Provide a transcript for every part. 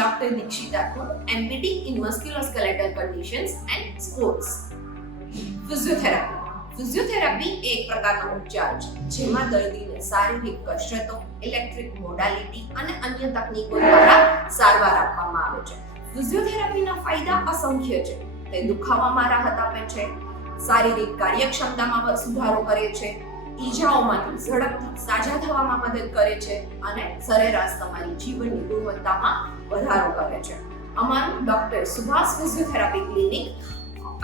Dr. Dikshita Khud, MPT in Musculoskeletal Conditions and Sports. Physiotherapy physiotherapy એ એક પ્રકારનો ઉપચાર છે જેમાં દર્દીને શારીરિક કસરતો, ઇલેક્ટ્રિક મોડાલિટી અને અન્ય તકનીકો દ્વારા સારવાર આપવામાં આવે છે. ફિઝિયોથેરાપીના ફાયદા અસંખ્ય છે. તે દુખાવામાં રાહત આપે છે, શારીરિક કાર્યક્ષમતામાં સુધારો કરે છે, ઈજાઓમાંથી ઝડપથી સાજા થવામાં મદદ કરે છે અને સરેરાશ તમારી જીવનની ગુણવત્તામાં વધારો કરે છે. અમારું ડોક્ટર સુભાષ ફિઝિયોથેરાપી ક્લિનિક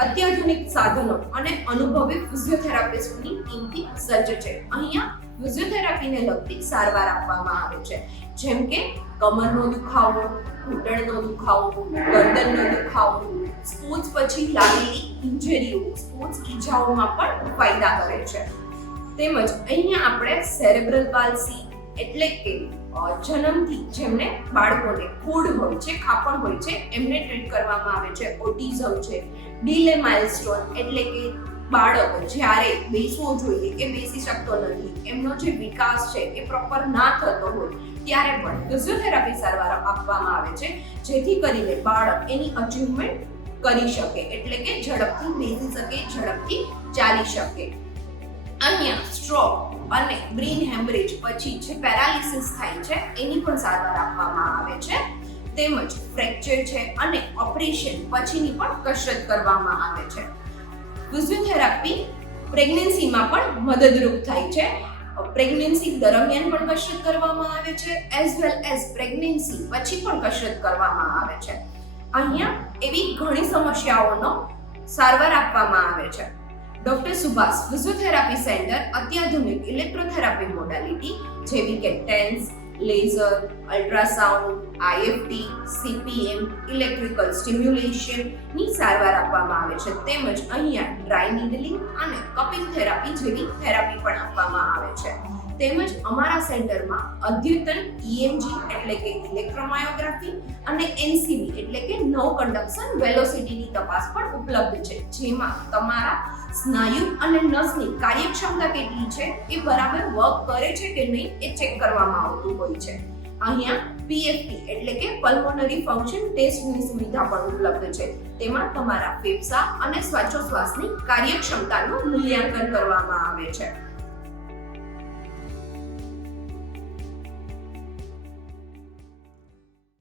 અત્યાધુનિક સાધનો અને અનુભવી ફિઝિયોથેરાપિસ્ટની ટીમથી સજ્જ છે. અહીંયા ફિઝિયોથેરાપીને લગતી સારવાર આપવામાં આવે છે, જેમ કે કમરનો દુખાવો, ઘૂંટણનો દુખાવો, ગરદનનો દુખાવો, સ્પોર્ટ્સ પછી લાગેલી ઇન્જરીઓ, સ્પોર્ટ્સ ઈજાઓમાં પણ ફાયદા કરે છે. તેમજ અહીંયા આપણે સેરેબ્રલ પાલ્સી એટલે કે જન્મથી જેમને બાળકોને ખોડ હોય છે, ખાપણ હોય છે, એમને ટ્રીટ કરવામાં આવે છે. ઓટિઝમ છે, ડીલે માઇલસ્ટોન એટલે કે બાળક જ્યારે બેસવો જોઈએ એ બેસી શકતો નથી, એમનો જે વિકાસ છે એ પ્રોપર ના થતો હોય ત્યારે પણ ફિઝિયોથેરાપી સારવાર આપવામાં આવે છે, જેથી કરીને બાળક એની અચીવમેન્ટ કરી શકે, એટલે કે ઝડપથી બેસી શકે, ઝડપથી ચાલી શકે. અહીંયા સ્ટ્રોક અને બ્રેઇન હેમરેજ પછી જે પેરાલિસિસ થાય છે એની પણ સારવાર આપવામાં આવે છે. તેમજ ફ્રેક્ચર છે અને ઓપરેશન પછીની પણ કસરત કરવામાં આવે છે. ફિઝિયોથેરાપી પ્રેગ્નન્સીમાં પણ મદદરૂપ થાય છે. પ્રેગ્નન્સી દરમિયાન પણ કસરત કરવામાં આવે છે, એઝ વેલ એઝ પ્રેગ્નન્સી પછી પણ કસરત કરવામાં આવે છે. અહીંયા એવી ઘણી સમસ્યાઓનો સારવાર આપવામાં આવે છે. ડોક્ટર સુભાષ ફિઝિયોથેરાપી સેન્ટર અત્યાધુનિક ઇલેક્ટ્રોથેરાપી મોડાલિટી જેવી કે TENS, laser, ultrasound, IFT, CPM, electrical stimulation ની સારવાર આપવામાં આવે છે. તેમજ અહીંયા ડ્રાય નીડલિંગ અને કપિંગ થેરાપી જેવી થેરાપી પણ આપવામાં આવે છે. તેમજ અમારા સેન્ટરમાં અદ્યતન EMG એટલે કે ઇલેક્ટ્રોમાયોગ્રાફી અને NCV એટલે કે નો કન્ડક્શન વેલોસિટીની તપાસ પણ ઉપલબ્ધ છે, જેમાં તમારા સ્નાયુ અને નસની કાર્યક્ષમતા કેટલી છે એ બરાબર વર્ક કરે છે કે નહીં એ ચેક કરવામાં આવતું હોય છે. અહીંયા PFT એટલે કે પલ્મોનરી ફંક્શન ટેસ્ટની સુવિધા પણ ઉપલબ્ધ છે. તેમાં તમારા ફેફસા અને શ્વાસોશ્વાસની કાર્યક્ષમતાનું મૂલ્યાંકન કરવામાં આવે છે.